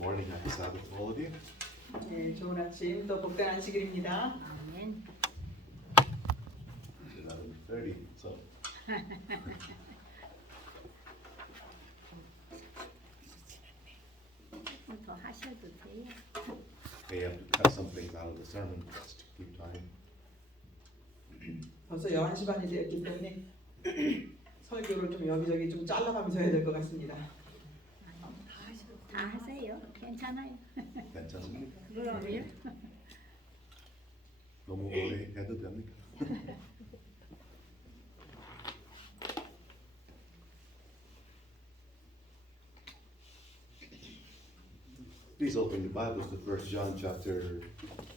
morning, happy Sabbath to all of you. 네, 좋은 아침 또 복된 안식일입니다. 아멘. 11:30. So 더 하셔도 돼요. they have to cut some things out of the sermon just to keep time. 벌써 11시 반이 되었기 때문에 설교를 좀 여기저기 좀 잘라가면서 해야 될 것 같습니다. 다 하세요. 괜찮아요. 괜찮습니까? 그럼요. 너무 오래 해도 됩니까? Please open your Bibles to 1 John chapter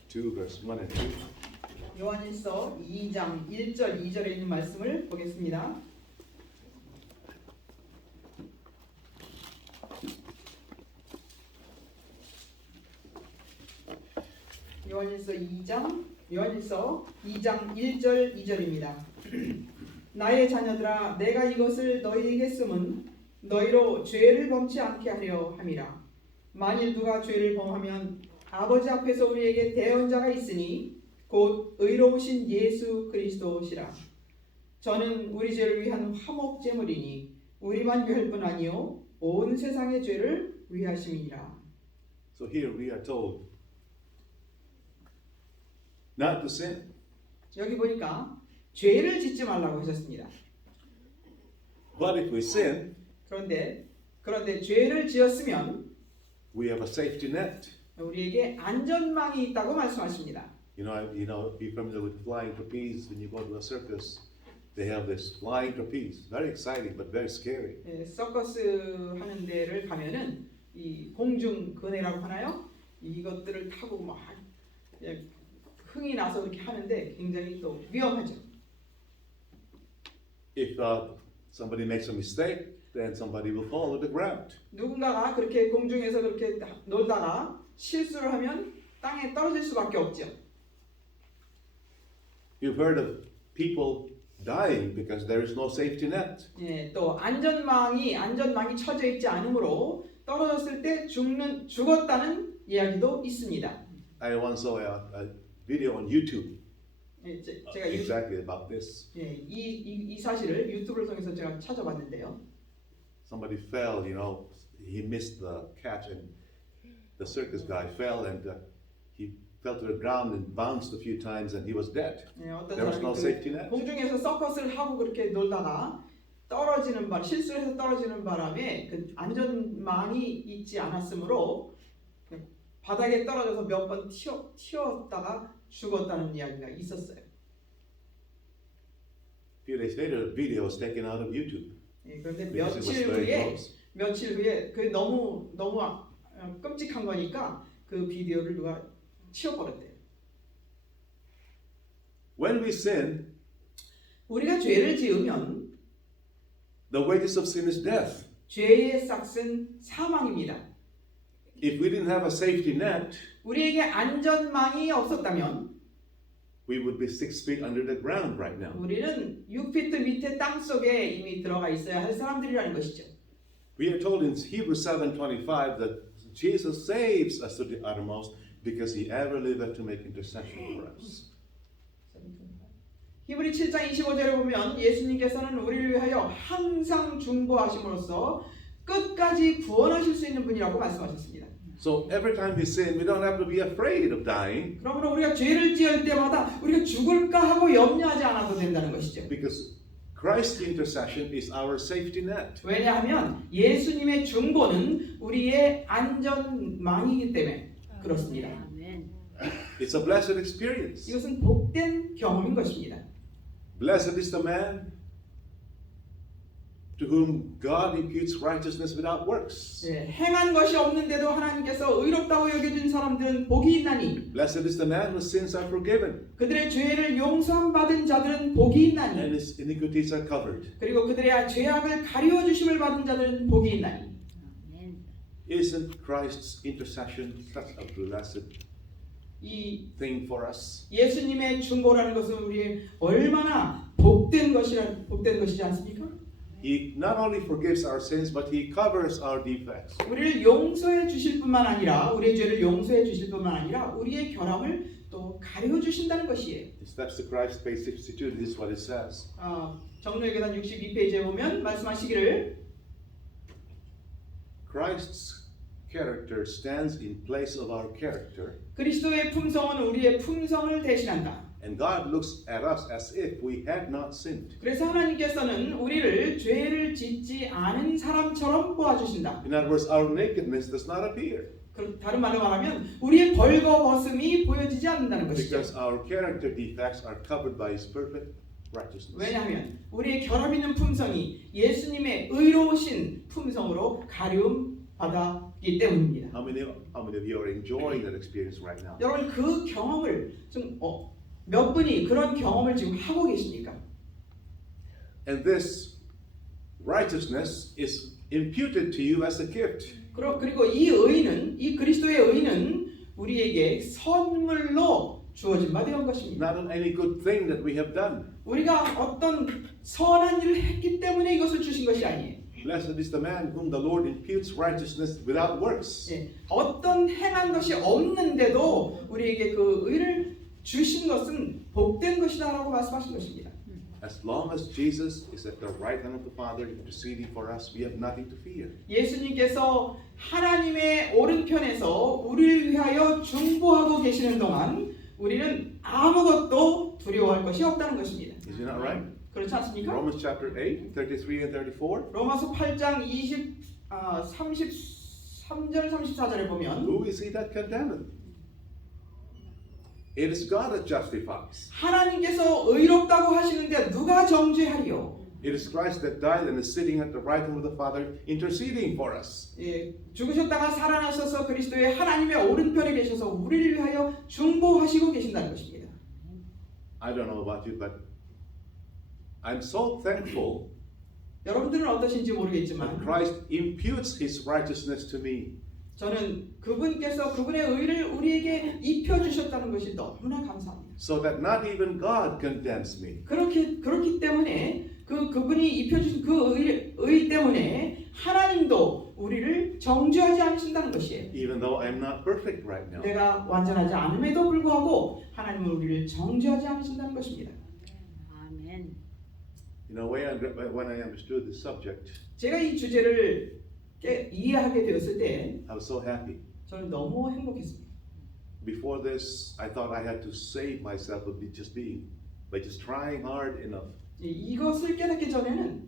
2, verse 1 and 2. 요한일서 2장 1절 2절에 있는 말씀을 보겠습니다. 요한일서 2장 1절 2절입니다. 나의 자녀들아 내가 이것을 너희에게 쓰면 너희로 죄를 범치 않게 하려 함이라. 만일 누가 죄를 범하면 아버지 앞에서 우리에게 대언자가 있으니 곧 의로우신 예수 그리스도시라. 저는 우리 죄를 위한 화목 제물이니 우리만 위할 뿐 아니요 온 세상의 죄를 위하심이니라. So here we are told not to sin. 여기 보니까 죄를 짓지 말라고 하셨습니다. But if we sin, 그런데 죄를 지었으면 we have a safety net. 우리에게 안전망이 있다고 말씀하십니다. Be familiar with flying trapeze when you go to a circus. They have this flying trapeze. Very exciting, but very scary. 서커스 하는 데를 가면은 이 공중 그네라고 하나요? 이것들을 타고 막 흥이 나서 그렇게 하는데 굉장히 또 위험하죠. If somebody makes a mistake, then somebody will fall to the ground. 누군가가 그렇게 공중에서 그렇게 놀다가 실수를 하면 땅에 떨어질 수밖에 없죠. You've heard of people dying because there is no safety net. 또 안전망이 쳐져 있지 않으므로 떨어졌을 때 죽었다는 이야기도 있습니다. I once saw a video on YouTube 제가 exactly about this. 이 사실을 유튜브를 통해서 제가 찾아봤는데요. Somebody fell, he missed the catch, and the circus guy fell, and he fell to the ground and bounced a few times, and he was dead. 어떤 There was no 사람이 safety net. 공중에서 서커스를 하고 그렇게 놀다가 실수해서 떨어지는 바람에 그 안전망이 있지 않았으므로 바닥에 떨어져서 몇 번 튀었다가 죽었다는 이야기가 있었어요. A few days later, the video was taken out of YouTube. 그런데 because it was very close. 며칠 후에 그 너무 끔찍한 거니까 그 비디오를 누가 치워버렸대요. When we sin, 우리가 죄를 지으면 the wages of sin is death. 죄의 싹은 사망입니다. If we didn't have a safety net, 우리에게 안전망이 없었다면 we would be 6 feet under the ground right now. 우리는 6피트 밑에 땅 속에 이미 들어가 있어야 할 사람들이라는 것이죠. We are told in Hebrews 7:25 that Jesus saves us to the uttermost because he ever liveth to make intercession for us. 히브리 7장 25절에 보면 예수님께서는 우리를 위하여 항상 중보하심으로써 끝까지 구원하실 수 있는 분이라고 말씀하셨습니다. So every time we sin, we don't have to be afraid of dying 그러므로 우리가 죄를 지을 때마다 우리가 죽을까 하고 염려하지 않아도 된다는 것이죠. because Christ's intercession is our safety net. 왜냐하면 예수님의 중보는 우리의 안전망이기 때문에 그렇습니다. 아멘. It's a blessed experience. 이것은 복된 경험인 것입니다. Blessed is the man to whom God imputes righteousness without works. 행한 것이 없는데도 하나님께서 의롭다고 여겨준 사람들은 복이 있나니 Blessed is the man whose sins are forgiven 그들의 죄를 용서함 받은 자들은 복이 and 있나니 his iniquities are covered. 그리고 그들의 죄악을 가리워 주심을 받은 자들은 복이 있나니. 아멘. Isn't Christ's intercession such a blessed 이 thing for us? 예수님의 중보라는 것은 우리의 얼마나 복된 것이지 않습니까? He not only forgives our sins, but He covers our defects. 우리를 용서해 주실 뿐만 아니라 우리의 죄를 용서해 주실 뿐만 아니라 우리의 결함을 또 가려 주신다는 것이에요. In Steps to Christ, page 62, this is what it says. 정로의 계단 62페이지에 보면 말씀하시기를 Christ's character stands in place of our character, 그리스도의 품성은 우리의 품성을 대신한다. and God looks at us as if we had not sinned. 그래서 하나님께서는 우리를 죄를 짓지 않은 사람처럼 보아주신다. In other words, our nakedness does not appear 다른 말로 말하면 우리의 벌거벗음이 보여지지 않는다는 것이죠. because our character defects are covered by His perfect righteousness. 왜냐하면 우리의 결함 있는 품성이 예수님의 의로우신 품성으로 가리움 받았기 때문입니다. How many of you are enjoying that experience right now? 여러분 그 경험을 좀 몇 분이 그런 경험을 지금 하고 계십니까? And this righteousness is imputed to you as a gift. 그리고 이 의는 이 그리스도의 의는 우리에게 선물로 주어진 바 되는 것입니다. Not on any good thing that we have done. 우리가 어떤 선한 일을 했기 때문에 이것을 주신 것이 아니에요. Blessed is the man whom the Lord imputes righteousness without works. 어떤 행한 것이 없는데도 우리에게 그 의를 주신 것은 복된 것이다라고 말씀하신 것입니다. As long as Jesus is at the right hand of the Father interceding for us, we have nothing to fear. 예수님께서 하나님의 오른편에서 우리를 위하여 중보하고 계시는 동안 우리는 아무것도 두려워할 것이 없다는 것입니다. Is it not right? 그렇지 않습니까? Romans chapter 8, 33 and 34. 로마서 8장 33절 34절에 보면 Who is he that condemneth? It is God that justifies. 하나님께서 의롭다고 하시는데 누가 정죄하리요? It is Christ that died and is sitting at the right hand of the Father interceding for us. 죽으셨다가 살아나셔서 그리스도의 하나님의 오른편에 계셔서 우리를 위하여 중보하시고 계신다는 것입니다. I don't know about you, but I'm so thankful 여러분들은 어떠신지 that 모르겠지만 Christ imputes His righteousness to me. 저는 그분께서 그분의 의를 우리에게 입혀주셨다는 것이 너무나 감사합니다. So that not even God condemns me. 그렇기 때문에 그분이 입혀주신 그 의 때문에 하나님도 우리를 정죄하지 않으신다는 것이에요. Even though I'm not perfect right now. 내가 완전하지 않음에도 불구하고 하나님은 우리를 정죄하지 않으신다는 것입니다. 아멘. You know, when I understood the subject, 제가 이 주제를 이해하게 되었을 때 I was so happy. 저는 너무 행복했습니다. Before this, I thought I had to save myself by just trying hard enough. 이것을 깨닫기 전에는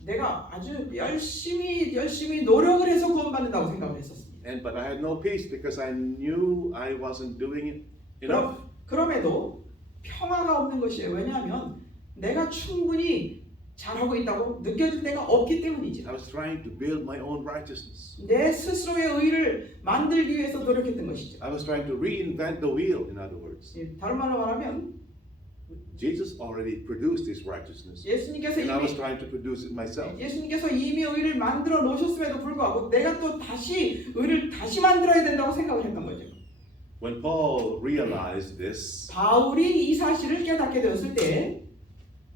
내가 아주 열심히 노력을 해서 구원받는다고 생각을 했었습니다. But I had no peace because I knew I wasn't doing it enough. 그럼에도 평화가 없는 것이에요. 왜냐하면 내가 충분히 잘하고 있다고 느껴질 때가 없기 때문이죠. I was trying to build my own righteousness. 내 스스로의 의를 만들기 위해서 노력했던 것이죠. I was trying to reinvent the wheel, in other words. 다른 말로 말하면 Jesus already produced His righteousness. 예수님께서 And I was trying to produce it myself. 이미 의를 만들어 놓으셨음에도 불구하고 내가 또 다시 의를 다시 만들어야 된다고 생각을 했던 거죠. When Paul realized this, 바울이 이 사실을 깨닫게 되었을 때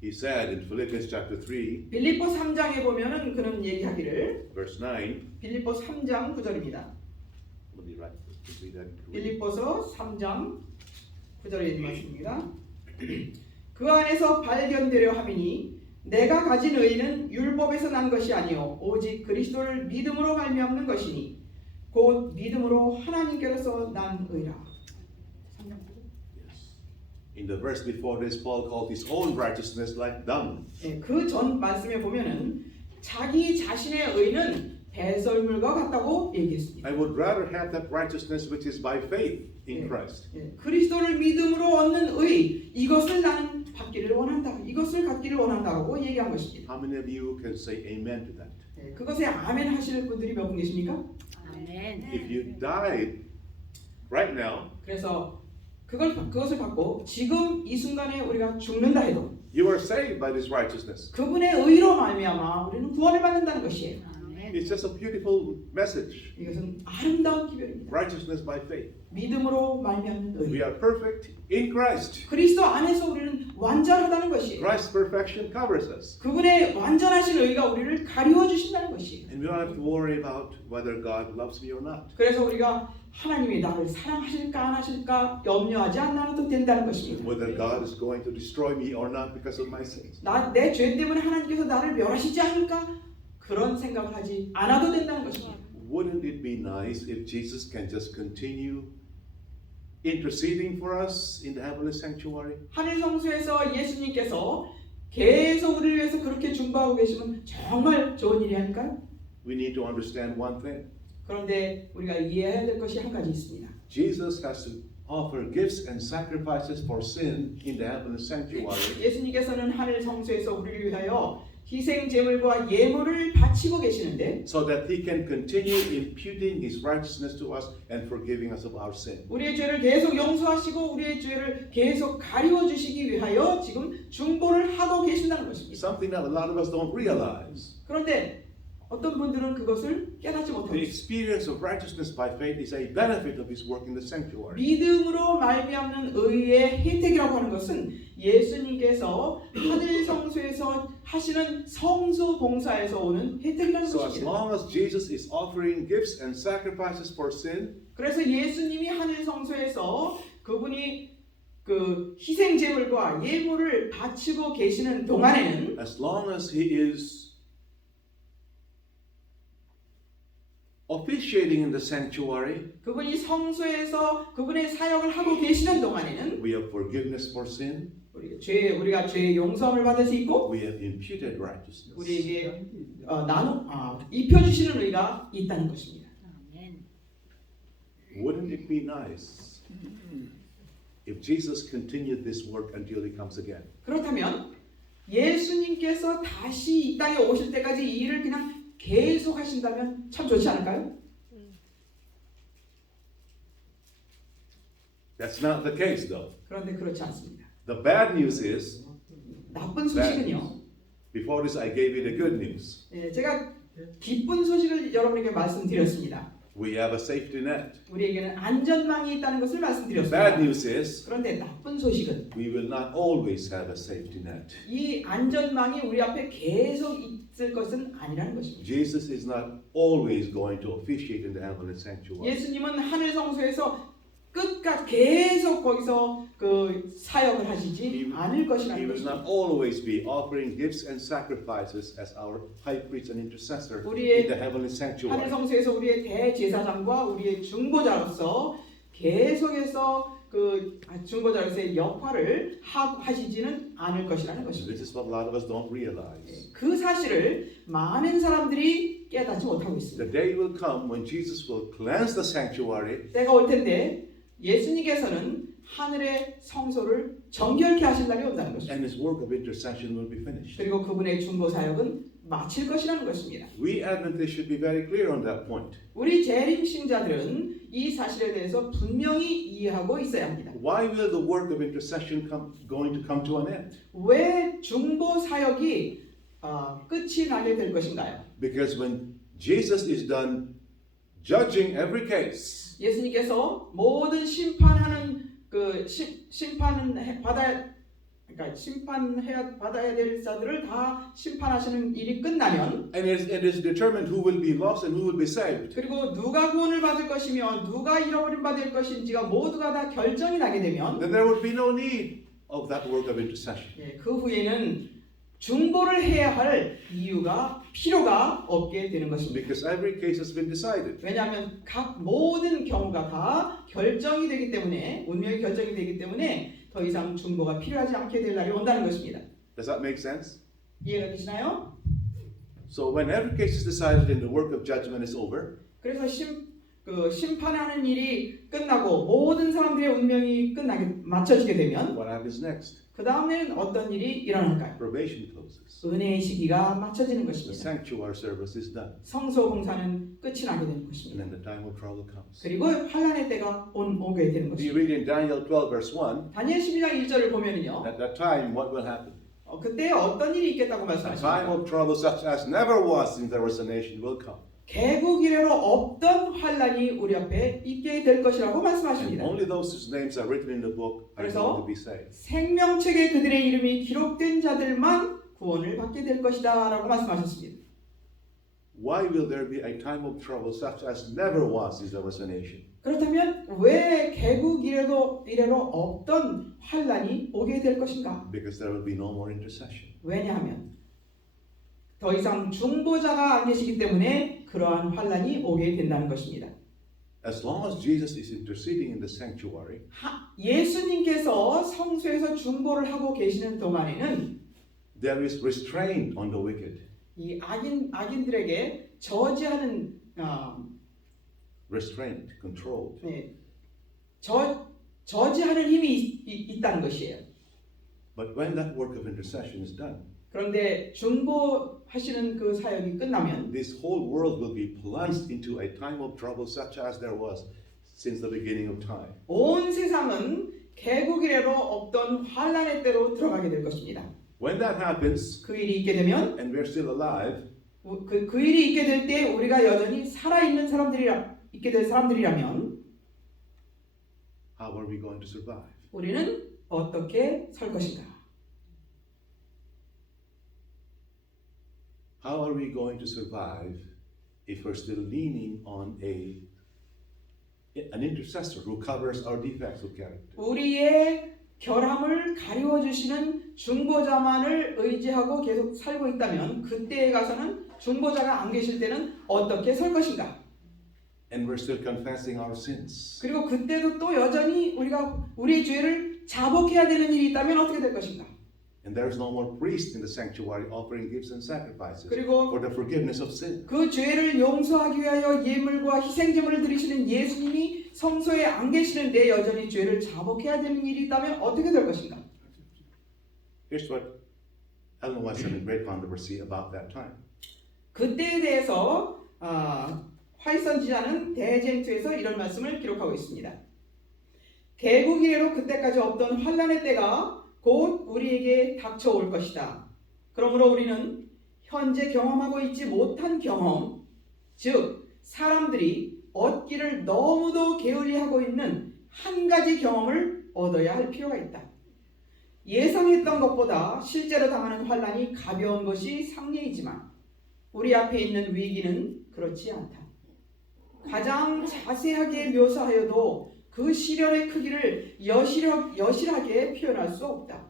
he said in Philippians chapter 3, 빌립보 3장에 보면은 그는 얘기하기를 verse 9. 빌립보 3장 9절입니다. Let me read that. 빌립보서 3장 9절에 있는 말씀입니다. 그 안에서 발견되려 함이니 내가 가진 의는 율법에서 난 것이 아니요 오직 그리스도를 믿음으로 말미암는 것이니 곧 믿음으로 하나님께로서 난 의라. In the verse before this, Paul called his own righteousness like dung. 그 전 말씀에 보면은 자기 자신의 의는 배설물과 같다고 얘기했습니다. I would rather have that righteousness which is by faith in Christ. 그리스도를 믿음으로 얻는 의 이것을 나는 받기를 원한다. 이것을 갖기를 원한다라고 얘기한 것입니다. How many of you can say amen to that? 그것에 아멘 하시는 분들이 몇 분 계십니까? 아멘. If you died right now, 그래서 그것을 받고 지금 이 순간에 우리가 죽는다 해도 you are saved by this righteousness. 그분의 의로 말미암아 우리는 구원을 받는다는 것이에요. 아멘. It's just a beautiful message. 이것은 아름다운 기별입니다. Righteousness by faith. 믿음으로 말미암는 We 의. are perfect in Christ. 그리스도 안에서 우리는 완전하다는 것이에요. Christ's perfection covers us. 그분의 완전하신 의가 우리를 가리워 주신다는 것이에요. And we don't have to worry about whether God loves me or not. 그래서 우리가 하나님이 나를 사랑하실까 안 하실까 염려하지 않아도 된다는 것입니다. Whether God is going to destroy me or not because of my sins. 내 죄 때문에 하나님께서 나를 멸하시지 않을까 그런 생각을 하지 않아도 된다는 것입니다. Wouldn't it be nice if Jesus can just continue interceding for us in the heavenly sanctuary? 하늘 성소에서 예수님께서 계속 우리를 위해서 그렇게 중보하고 계시면 정말 좋은 일이 아닐까요? We need to understand one thing. 그런데 우리가 이해해야 될 것이 한 가지 있습니다. Jesus has to offer gifts and sacrifices for sin in the heavenly sanctuary 예수님께서는 하늘 성소에서 우리를 위하여 희생 제물과 예물을 바치고 계시는데 so that he can continue imputing his righteousness to us and forgiving us of our sin. 우리의 죄를 계속 용서하시고 우리의 죄를 계속 가리워 주시기 위하여 지금 중보를 하고 계신다는 것입니다. Something that a lot of us don't realize. 그런데 어떤 분들은 그것을 깨닫지 못하고 The 있습니다. experience of righteousness by faith is a benefit of his work in the sanctuary. 믿음으로 말미암는 의의 혜택이라고 하는 것은 예수님께서 하늘 성소에서 하시는 성소 봉사에서 오는 혜택이라는 So as 것입니다. long as Jesus is offering gifts and sacrifices for sin, 그래서 예수님이 하늘 성소에서 그분이 그 희생 제물과 예물을 바치고 계시는 동안에는 as long as he is officiating in the sanctuary, 그분이 성소에서 그분의 사역을 하고 계시는 동안에는 we have forgiveness for sin, 우리가 죄의 용서함을 받을 수 있고 we have imputed righteousness. 우리에게 입혀주시는 의가 있다는 것입니다. 아멘. Wouldn't it be nice if Jesus continued this work until he comes again? 그렇다면 예수님께서 다시 이 땅에 오실 때까지 이 일을 그냥 계속 하신다면 참 좋지 않을까요? That's not the case though. 그런데 그렇지 않습니다. The bad news is, 나쁜 소식은요. before this I gave you the good news. 제가 기쁜 소식을 여러분에게 말씀드렸습니다. We have a safety net. 우리에게는 안전망이 있다는 것을 The 말씀드렸습니다. bad news is, 그런데 나쁜 소식은 we will not always have a safety net. 이 안전망이 우리 앞에 계속 있을 것은 아니라는 것입니다. Jesus is not always going to officiate in the heavenly sanctuary. 예수님은 하늘 성소에서 끝까지 계속 거기서 그 사역을 하시지 않을 He 것이라는 will 것입니다. not always be offering gifts and sacrifices as our high priest and intercessor 우리의 in the heavenly 하늘 sanctuary. 성소에서 우리의 대제사장과 우리의 중보자로서 계속해서 그 중보자로서의 역할을 하시지는 않을 것이라는 것입니다. This is what a lot of us don't realize. 그 사실을 많은 사람들이 깨닫지 못하고 있습니다. The day will come when Jesus will cleanse the sanctuary 때가 올 텐데 예수님께서는 하늘의 성소를 정결케 하실 날이 온다는 것입니다. and his work of intercession will be finished. 그리고 그분의 중보 사역은 마칠 것이라는 것입니다. We Adventists should be very clear on that point. 우리 재림 신자들은 이 사실에 대해서 분명히 이해하고 있어야 합니다. Why will the work of intercession going to come to an end? 왜 중보 사역이 끝이 나게 될 것인가요? Because when Jesus is done judging every case, 예수님께서 모든 심판하는 그 심판은 받아야 될 자들을 다 심판하시는 일이 끝나면 and it is determined who will be lost and who will be saved. 그리고 누가 구원을 받을 것이며 누가 잃어버림 받을 것인지가 모두가 다 결정이 나게 되면 Then there would be no need of that work of intercession. 그 후에는 중보를 해야 할 필요가 없게 되는 것입니다. Because every case has been decided. 왜냐하면 각 모든 경우가 다 결정이 되기 때문에 운명이 결정이 되기 때문에 더 이상 중보가 필요하지 않게 될 날이 온다는 것입니다. Does that make sense? 이해가 되시나요? So when every case is decided and the work of judgment is over, 그래서 심판하는 일이 끝나고 모든 사람들의 운명이 맞춰지게 되면 what happens next? 그 다음에는 어떤 일이 일어날까요? Probation closes. 은혜의 시기가 맞춰지는 The 것입니다. sanctuary service is done. 성소 봉사는 끝이 나게 되는 And 것입니다. then the time of trouble comes. 그리고 환란의 때가 오게 되는 Do you 것입니다. read in Daniel 12 verse 1? 다니엘 12장 1절을 보면은요. At that time, what will happen? 그때 어떤 일이 있겠다고 A time 말씀하십니다. of trouble such as never was since there was a nation will come. 개국 이래로 없던 환란이 우리 앞에 있게 될 것이라고 And 말씀하십니다. only those whose names are written in the book are 그래서 going to be saved. 생명책에 그들의 이름이 기록된 자들만 구원을 받게 될 것이다라고 말씀하셨습니다. Why will there be a time of trouble such as never was since there was a nation? 그렇다면 왜 개국 이래로 없던 환란이 오게 될 것인가? Because there will be no more intercession. 왜냐하면 더 이상 중보자가 안 계시기 때문에 그러한 환란이 오게 된다는 것입니다. As long as Jesus is interceding in the sanctuary, 예수님께서 성소에서 중보를 하고 계시는 동안에는 there is restraint on the wicked. 이 악인들에게 저지하는 Restraint, control. 저지하는 힘이 있다는 것이에요. But when that work of intercession is done, 그런데 중보하시는 그 사역이 끝나면 this whole world will be plunged into a time of trouble such as there was since the beginning of time. 온 세상은 개국 이래로 없던 환란의 때로 들어가게 될 것입니다. When that happens, 그 일이 있게 되면 and we're still alive, 그 일이 있게 될 때 우리가 여전히 살아있는 있게 될 사람들이라면 how are we going to survive? 우리는 어떻게 설 것인가? How are we going to survive if we're still leaning on an intercessor who covers our defects of character? 우리의 결함을 가리워 주시는 중보자만을 의지하고 계속 살고 있다면 그때에 가서는 중보자가 안 계실 때는 어떻게 설 것인가? And we're still confessing our sins. 그리고 그때도 또 여전히 우리가 우리의 죄를 자복해야 되는 일이 있다면 어떻게 될 것인가? And there is no more priest in the sanctuary offering gifts and sacrifices 그리고 for the forgiveness of sin. 그 죄를 용서하기 위하여 예물과 희생제물을 드리시는 예수님이 성소에 안 계시는데 여전히 죄를 자복해야 되는 일이 있다면 어떻게 될 것인가? Here's what Ellen White said in great controversy about that time. 그때에 대해서 화이선 지자는 대쟁투에서 이런 말씀을 기록하고 있습니다. 개국 이래로 그때까지 없던 환란의 때가 곧 우리에게 닥쳐올 것이다. 그러므로 우리는 현재 경험하고 있지 못한 경험, 즉 사람들이 얻기를 너무도 게을리하고 있는 한 가지 경험을 얻어야 할 필요가 있다. 예상했던 것보다 실제로 당하는 환란이 가벼운 것이 상례이지만 우리 앞에 있는 위기는 그렇지 않다. 가장 자세하게 묘사하여도 그 시련의 크기를 여실하게 표현할 수 없다.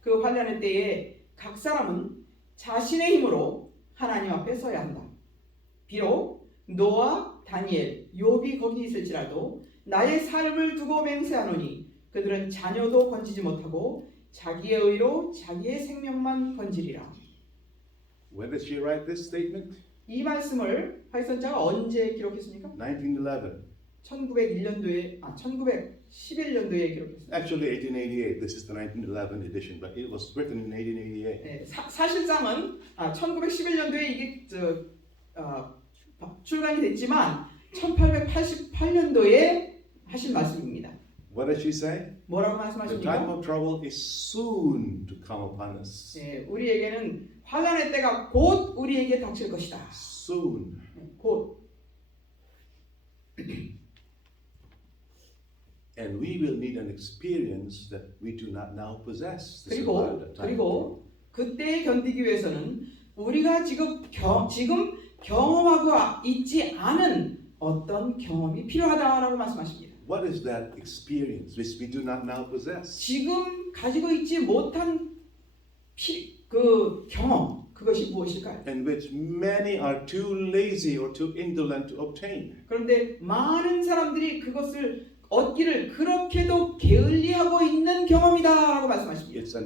그 환난의 때에 각 사람은 자신의 힘으로 하나님 앞에 서야 한다. 비록 노아, 다니엘, 욥이 거기 있을지라도 나의 삶을 두고 맹세하노니 그들은 자녀도 건지지 못하고 자기의 의로 자기의 생명만 건지리라. When did she write this statement? 이 말씀을 화이선자가 언제 기록했습니까? 1911. 1911년도에 기록했습니다. Actually, 1888. This is the 1911 edition, but it was written in 1888. 네, 사실상은 1911년도에 이게 출간이 됐지만 1888년도에 하신 말씀입니다. What did she say? 뭐라고 The time 말씀하십니까? of trouble is soon to come upon us. 네, 우리에게는 환난의 때가 곧 우리에게 닥칠 것이다. Soon. 곧. And we will need an experience that we do not now possess to survive that time. 그리고 그때 견디기 위해서는 우리가 지금 경험하고 있지 않은 어떤 경험이 필요하다라고 말씀하십니다. What is that experience which we do not now possess? 지금 가지고 있지 못한 그 경험, 그것이 무엇일까요? And which many are too lazy or too indolent to obtain. 그런데 많은 사람들이 그것을 얻기를 그렇게도 게을리하고 있는 경험이다라고 말씀하십니다. It's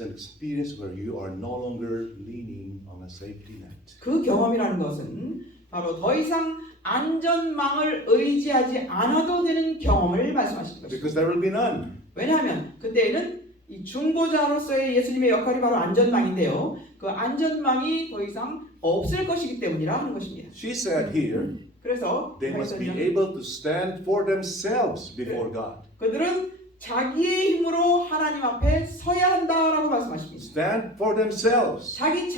an experience where you are no longer leaning on a safety net. 그 경험이라는 것은 바로 더 이상 안전망을 의지하지 않아도 되는 경험을 말씀하시는 것입니다. Because there will be none. 왜냐하면 그때에는 이 중보자로서의 예수님의 역할이 바로 안전망인데요. 그 안전망이 더 이상 없을 것이기 때문이라 하는 것입니다. She said here, 그래서 they must be able to stand for themselves before God. 그들은 자기의 힘으로 하나님 앞에 서야 한다라고 말씀하십니다. Stand for themselves. 자기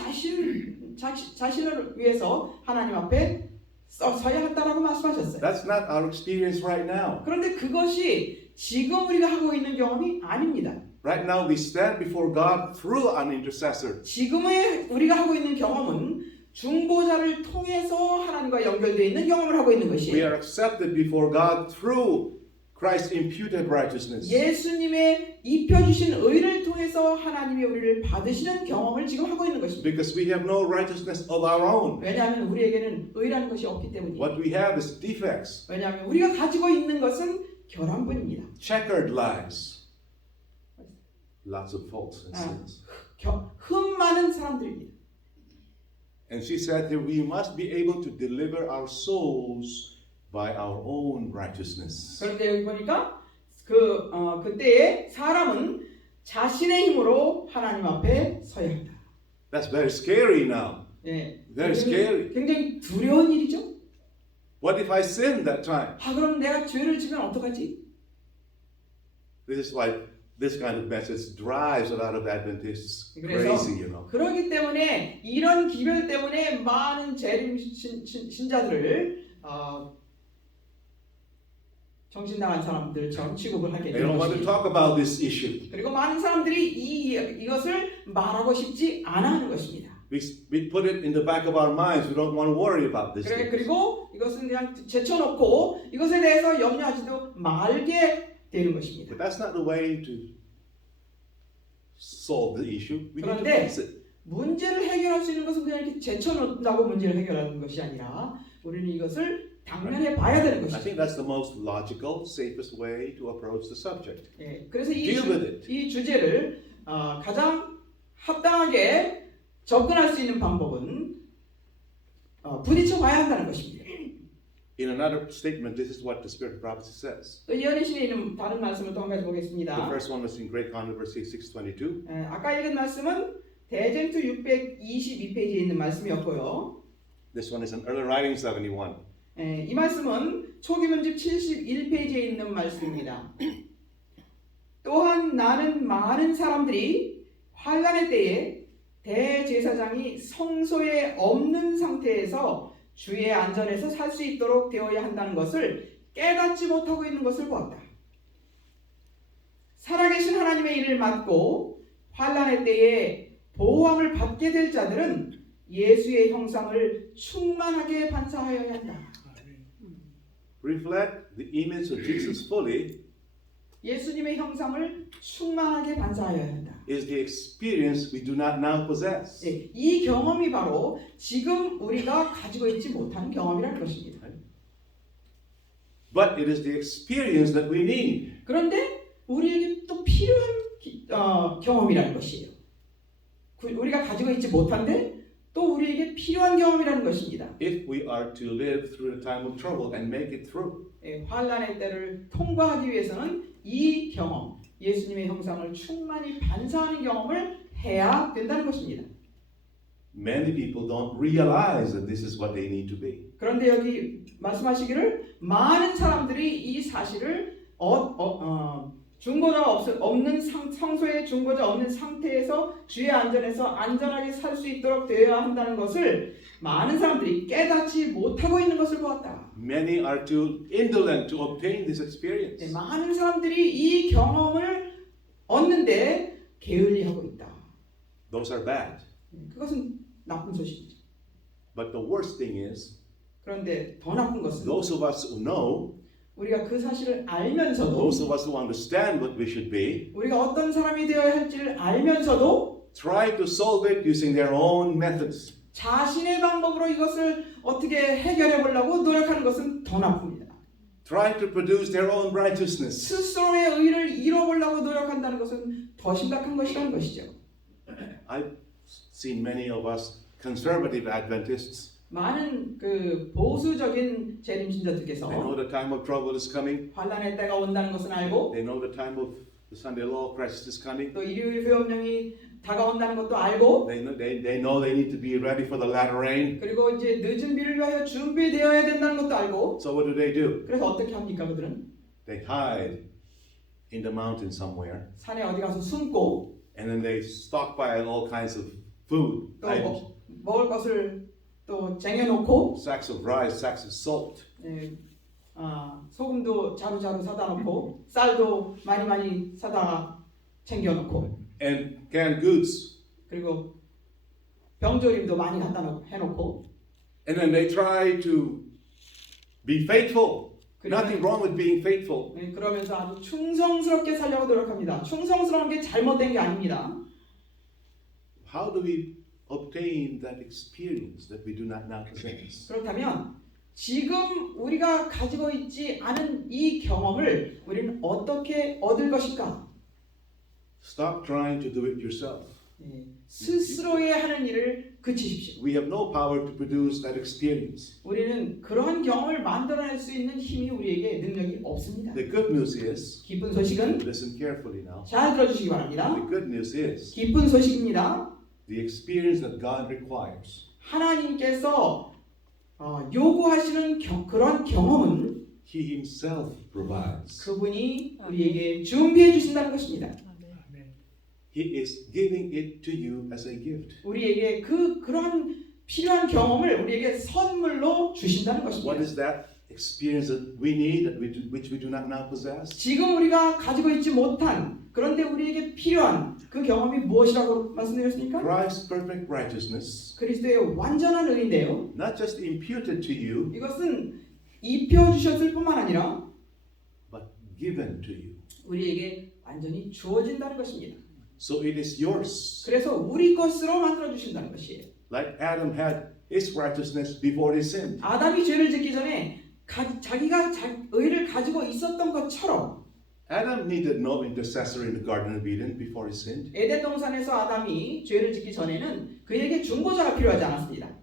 자신을 위해서 하나님 앞에 서야 한다라고 말씀하셨어요. That's not our experience right now. 그런데 그것이 지금 우리가 하고 있는 경험이 아닙니다. Right now we stand before God through an intercessor. 지금의 우리가 하고 있는 경험은 중보자를 통해서 하나님과 연결되어 있는 경험을 하고 있는 We 것이에요. are accepted before God through Christ's imputed righteousness. 예수님의 입혀주신 의를 통해서 하나님이 우리를 받으시는 경험을 지금 하고 있는 것입니다. Because we have no righteousness of our own. 왜냐하면 우리에게는 의라는 것이 없기 때문이에요. What we have is defects, 왜냐하면 우리가 가지고 있는 것은 결함뿐입니다. checkered lives, lots of faults and sins. 흠 많은 사람들입니다. And she said that we must be able to deliver our souls by our own righteousness. 그런데 여기 보니까 그때에 사람은 자신의 힘으로 하나님 앞에 서야 한다. That's very scary now. 예, Very scary. 굉장히 두려운 일이죠. What if I sin that time? 그럼 내가 죄를 지면 어떡하지? This is why this kind of message drives a lot of Adventists 그래서 crazy, you know. 그렇기 때문에 이런 기별 때문에 많은 재림 신자들을 정신 나간 사람들처럼 취급을 하게 They 되는 don't want to 것이죠. talk about this issue. 그리고 많은 사람들이 이것을 말하고 싶지 않아 하는 것입니다. We put it in the back of our minds. We don't want to worry about this. 그리고 이것은 그냥 제쳐놓고 이것에 대해서 염려하지도 말게 되는 것입니다. But that's not the way to solve the issue. We need to 그런데 fix it. 문제를 해결할 수 있는 것은 그냥 이렇게 제쳐놓는다고 문제를 해결하는 것이 아니라 우리는 이것을 당면해 봐야 되는 I 것이죠. think that's the most logical, safest way to approach the subject. 예, 그래서 Deal with it. 이 주제를 가장 합당하게 접근할 수 있는 방법은 부딪혀 봐야 한다는 것입니다. In another statement, this is what the Spirit of Prophecy says. 또 예언의 신에 있는 다른 말씀을 또 한 가지 The 보겠습니다. first one was in Great Controversy 622. 아까 읽은 말씀은 대쟁투 622페이지에 있는 말씀이었고요. This one is in Early Writing 71. 이 말씀은 초기문집 71페이지에 있는 말씀입니다. 또한 나는 많은 사람들이 환난의 때에 대제사장이 성소에 없는 상태에서 주의 안전에서 살 수 있도록 되어야 한다는 것을 깨닫지 못하고 있는 것을 보았다. 살아계신 하나님의 일을 맡고 환난의 때에 보호함을 받게 될 자들은 예수의 형상을 충만하게 반사하여야 한다. Reflect the image of Jesus fully 예수님의 형상을 충만하게 반사하여야 한다. is the experience we do not now possess. 예, 이 경험이 바로 지금 우리가 가지고 있지 못한 경험이라는 것입니다. But it is the experience that we need. 그런데 우리에게 또 필요한 경험이라는 것이에요. 우리가 가지고 있지 못한데 또 우리에게 필요한 경험이라는 것입니다. If we are to live through the time of trouble and make it through. 예, 환난의 때를 통과하기 위해서는 이 경험, 예수님의 형상을 충만히 반사하는 경험을 해야 된다는 것입니다. Many people don't realize that this is what they need to be. 그런데 여기 말씀하시기를 많은 사람들이 이 사실을 중보자가 없는 성소에 중보자 없는 상태에서 주의 안전에서 안전하게 살 수 있도록 되어야 한다는 것을 많은 사람들이 깨닫지 못하고 있는 것을 보았다. Many are too indolent to obtain this experience. 네, 많은 사람들이 이 경험을 얻는데 게을리하고 있다. Those are bad. 그것은 나쁜 소식이죠. But the worst thing is, 그런데 더 나쁜 것은 those of us who know, 우리가 그 사실을 알면서도 those of us who understand what we should be, 우리가 어떤 사람이 되어야 할지를 알면서도 try to solve it using their own methods. 자신의 방법으로 이것을 어떻게 해결해 보려고 노력하는 것은 더 나쁩니다. Try to produce their own righteousness. 스스로의 의를 이뤄보려고 노력한다는 것은 더 심각한 것이라는 것이죠. I've seen many of us conservative Adventists. 많은 그 보수적인 재림 They know 신자들께서 the time of trouble is coming. 환난의 때가 온다는 것은 알고 They know the time of the Sunday law crisis is coming. 또 일요일 회업령이 다가온다는 것도 알고 They know they need to be ready for the latter rain. 그리고 이제 늦은 비를 위하여 준비되어야 된다는 것도 알고 So what do? 그래서 어떻게 합니까 그들은? They hide in the mountain somewhere, 산에 어디 가서 숨고 and then they stockpile all kinds of food 또 items, 먹을 것을 또 쟁여놓고 sacks of rice, sacks of salt. 예, 소금도 자루자루 사다 놓고 쌀도 많이 사다 챙겨놓고 And canned goods. 그리고 병조림도 많이 갖다 해놓고 And then they try to be faithful. Nothing 그러면, wrong with being faithful. 예, 그러면서 아주 충성스럽게 살려고 노력합니다. 충성스러운 게 잘못된 게 아닙니다. How do we obtain that experience that we do not now possess? 그렇다면 지금 우리가 가지고 있지 않은 이 경험을 우리는 어떻게 얻을 것일까? Stop trying to do it yourself. 예, 스스로의 하는 일을 그치십시오. We have no power to produce that experience. 우리는 그러한 경험을 만들어낼 수 있는 힘이 우리에게 능력이 없습니다. The good news is, 기쁜 소식은 listen carefully now. 잘 들어주시기 바랍니다. The good news is 기쁜 소식입니다. the experience that God requires. 하나님께서 요구하시는 그런 경험은 He Himself provides. 그분이 우리에게 준비해 주신다는 것입니다. He is giving it to you as a gift. 우리에게 그러한 필요한 경험을 우리에게 선물로 주신다는 What 것입니다. is that experience that we need, which we do not now possess? 지금 우리가 가지고 있지 못한 그런데 우리에게 필요한 그 경험이 무엇이라고 말씀드렸습니까? Christ's perfect righteousness, 그리스도의 완전한 의인데요. not just imputed to you, 이것은 입혀 주셨을 뿐만 아니라 but given to you. 우리에게 완전히 주어진다는 것입니다. So it is yours. 그래서 우리 것으로 만들어 주신다는 것이에요. Like Adam had his righteousness before he sinned. 아담이 죄를 짓기 전에 자기가 의를 가지고 있었던 것처럼 Adam needed no intercessor in the Garden of Eden before he sinned. 에덴 동산에서 아담이 죄를 짓기 전에는 그에게 중보자가 필요하지 않았습니다.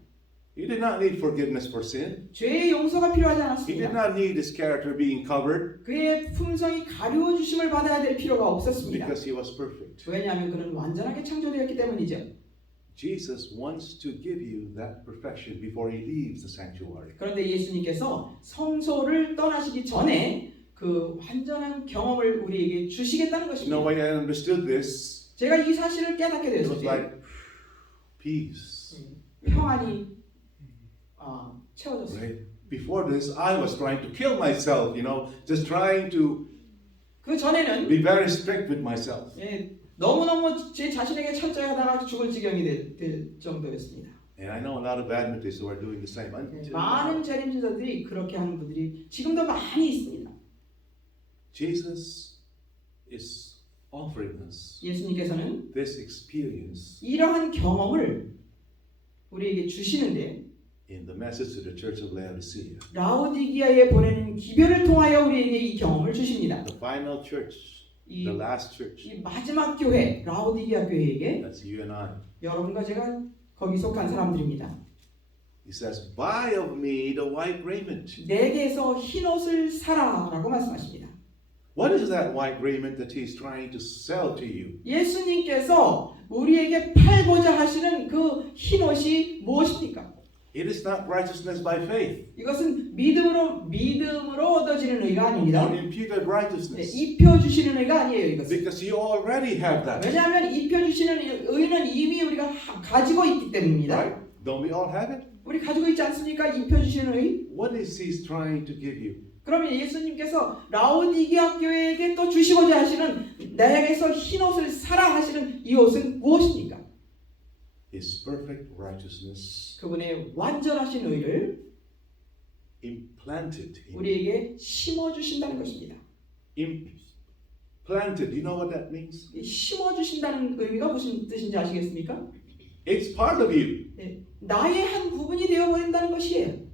He did not need forgiveness for sin. 죄의 용서가 필요하지 He did 않았습니다. not need his character being covered 그의 품성이 가리워 주심을 받아야 될 필요가 없었습니다. because he was perfect. 왜냐하면 그는 완전하게 창조되었기 때문이죠. Jesus wants to give you that perfection before he leaves the sanctuary. 그런데 예수님께서 성소를 떠나시기 전에 그 완전한 경험을 우리에게 주시겠다는 You 것입니다. know, when I understood this, 제가 이 사실을 깨닫게 it was 되었을 때 like peace. 평안이 채워졌어요. Right? Before this, I was trying to kill myself, just trying to 그 전에는 be very strict with myself. 너무너무 제 자신에게 철저하다가 죽을 지경이 될 정도였습니다. And I know a lot of Adventists who are doing the same. 많은 재림신자들이 그렇게 하는 분들이 지금도 많이 있습니다. Jesus is offering us 예수님께서는 this experience 이러한 경험을 우리에게 주시는데 in the message to the Church of Laodicea. 라오디기아에 보내는 기별을 통하여 우리에게 이 경험을 주십니다. The final church, 이, the last church. 이 마지막 교회, 라오디기아 교회에게 That's you and I. 여러분과 제가 거기 속한 사람들입니다. He says, buy of me the white raiment. 내게서 흰 옷을 사라라고 말씀하십니다. What is that white raiment that he's trying to sell to you? 예수님께서 우리에게 팔고자 하시는 그 흰 옷이 무엇입니까? It is not righteousness by faith 이것은 믿음으로 얻어지는 의가 아닙니다. or imputed righteousness. 입혀 주시는 의가 아니에요. 이것은. Because you already have that. 왜냐하면 입혀 주시는 의는 이미 우리가 가지고 있기 때문입니다. Right? Don't we all have it? 우리 가지고 있지 않습니까? 입혀 주시는 의. What is he trying to give you? 그러면 예수님께서 라오디게아 교회에게 또 주시고자 하시는 내게서 흰 옷을 사라 하시는 이 옷은 무엇입니까? His perfect righteousness 그분의 완전하신 의를 implanted in you. 우리에게 심어 주신다는 것입니다. Implanted, you know what that means? 이 심어 주신다는 의미가 무슨 뜻인지 아시겠습니까? It's part of you. 나의 한 부분이 되어 버린다는 것이에요.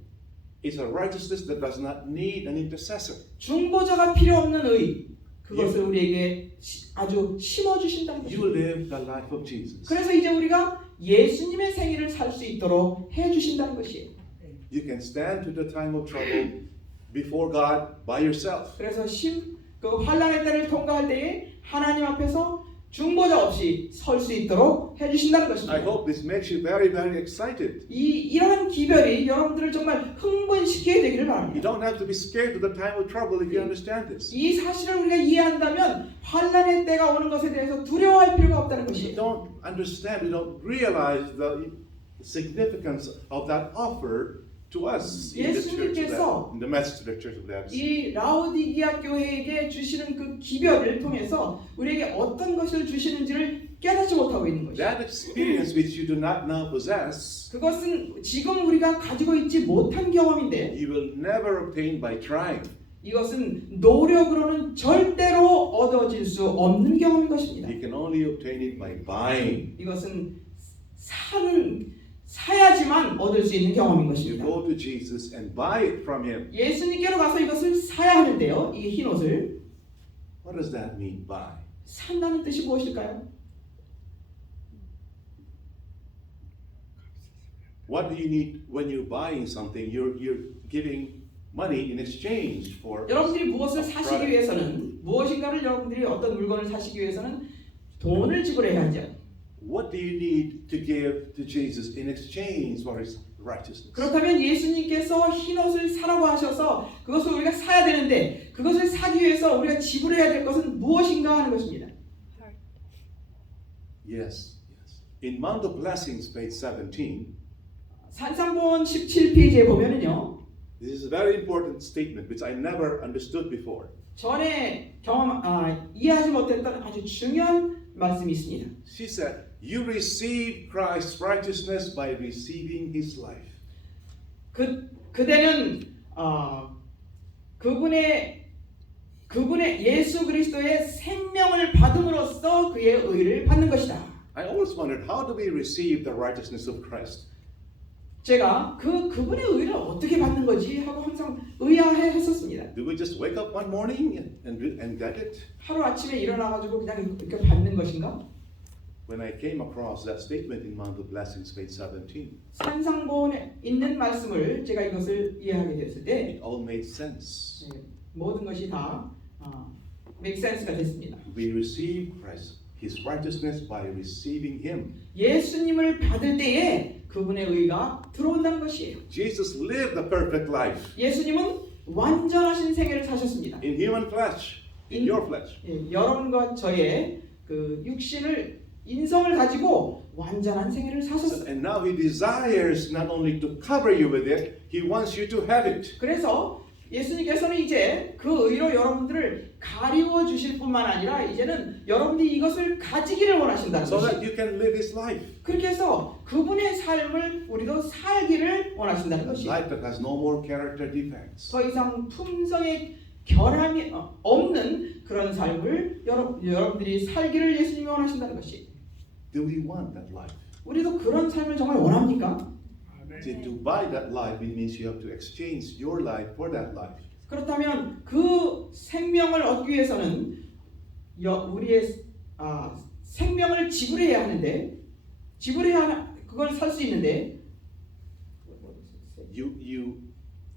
It's a righteousness that does not need an intercessor. 중보자가 필요 없는 의 그것을 우리에게 아주 심어 주신다는 You 것입니다. live the life of Jesus. 그래서 이제 우리가 예수님의 생일을 살 수 있도록 해 주신다는 것이에요. You can stand to the time of trouble before God by yourself. 그래서 그 환난의 때를 통과할 때에 하나님 앞에서 중보자 없이 설 수 있도록 해주신다는 I 것입니다. hope this makes you very, very excited. 이러한 기별이 여러분들을 정말 흥분시키게 되기를 You 바랍니다. don't have to be scared of the time of trouble if you understand this. 이 사실을 우리가 이해한다면 환란의 때가 오는 것에 대해서 두려워할 필요가 없다는 We 것이에요. don't understand, we don't realize the significance of that offer to us in the church, in the message to the church of Laodicea. 이 라오디기아 교회에게 주시는 그 기별을 통해서 우리에게 어떤 것을 주시는지를 깨닫지 못하고 있는 것이죠. That experience which you do not now possess, 그것은 지금 우리가 가지고 있지 못한 경험인데 you will never obtain by trying. 이것은 노력으로는 절대로 얻어질 수 없는 경험인 것입니다. You can only obtain it by buying. 이것은 사야지만 얻을 수 있는 경험인 You 것입니다. go to Jesus and buy it from Him. 예수님께로 가서 이것을 사야 하는데요. 이 흰옷을 What does that mean, buy? 산다는 뜻이 무엇일까요? What do you need when you're buying something? You're giving money in exchange for. 여러분들이 무엇을 a 사시기 product. 위해서는 무엇인가를 여러분들이 어떤 물건을 사시기 위해서는 돈을 지불해야 하죠. What do you need to give to Jesus in exchange for His righteousness? 그렇다면 예수님께서 흰옷을 사라고 하셔서 그것을 우리가 사야 되는데 그것을 사기 위해서 우리가 지불해야 될 것은 무엇인가 하는 것입니다. Yes, yes. In Mount of Blessings, page 17, 산상본 17페이지에 보면은요. this is a very important statement which I never understood before. 전에 이해하지 못했던 아주 중요한 말씀이 있습니다. She said, "You receive Christ's righteousness by receiving His life." 그대는 그분의 예수 그리스도의 생명을 받음으로써 그의 의를 받는 것이다. I always wondered, how do we receive the righteousness of Christ? 제가 그분의 의를 어떻게 받는 거지 하고 항상 의아해했었습니다. Do we just wake up one morning and get it? 하루 아침에 일어나가지고 그냥 이렇게 받는 것인가? When I came across that statement in Mount of Blessings, page 17, 산상본에 있는 말씀을 제가 이것을 이해하게 되었을 때 it all made sense. 모든 것이 다 make sense가 됐습니다. We receive Christ, His righteousness by receiving Him. 예수님을 받을 때에 그분의 의가 들어온다는 것이에요. Jesus lived a perfect life 예수님은 완전하신 생애를 사셨습니다. in human flesh, in your flesh. 여러분과 저의 그 육신을 인성을 가지고 완전한 생애를 사셨어요. And now He desires not only to cover you with it, He wants you to have it. 그래서 예수님께서는 이제 그 의로 여러분들을 가리워 주실 뿐만 아니라 이제는 여러분들이 이것을 가지기를 원하신다는 So that 것이에요. you can live His life. 그렇게 해서 그분의 삶을 우리도 살기를 원하신다는 A 것이에요. life that has no more character defects. 더 이상 품성의 결함이 없는 그런 삶을 여러분들이 살기를 예수님이 원하신다는 것이에요. Do we want that life? 우리도 그런 삶을 정말 원합니까? See, to buy that life, it means you have to exchange your life for that life. 그렇다면 그 생명을 얻기 위해서는 우리의 생명을 지불해야 하는데 그걸 살 수 있는데 You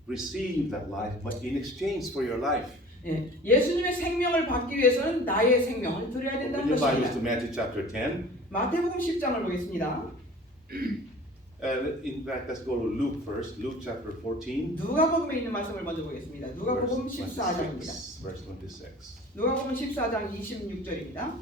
receive that life, but in exchange for your life. 예수님의 생명을 받기 위해서는 나의 생명을 드려야 Open 된다는 your Bibles to 것입니다. Matthew chapter 10. 마태복음 10장을 보겠습니다. In fact, let's go to Luke first. Luke chapter 14. 누가복음에 있는 말씀을 먼저 보겠습니다. 누가복음 verse 14장입니다. Verse 26. 누가복음 14장 26절입니다.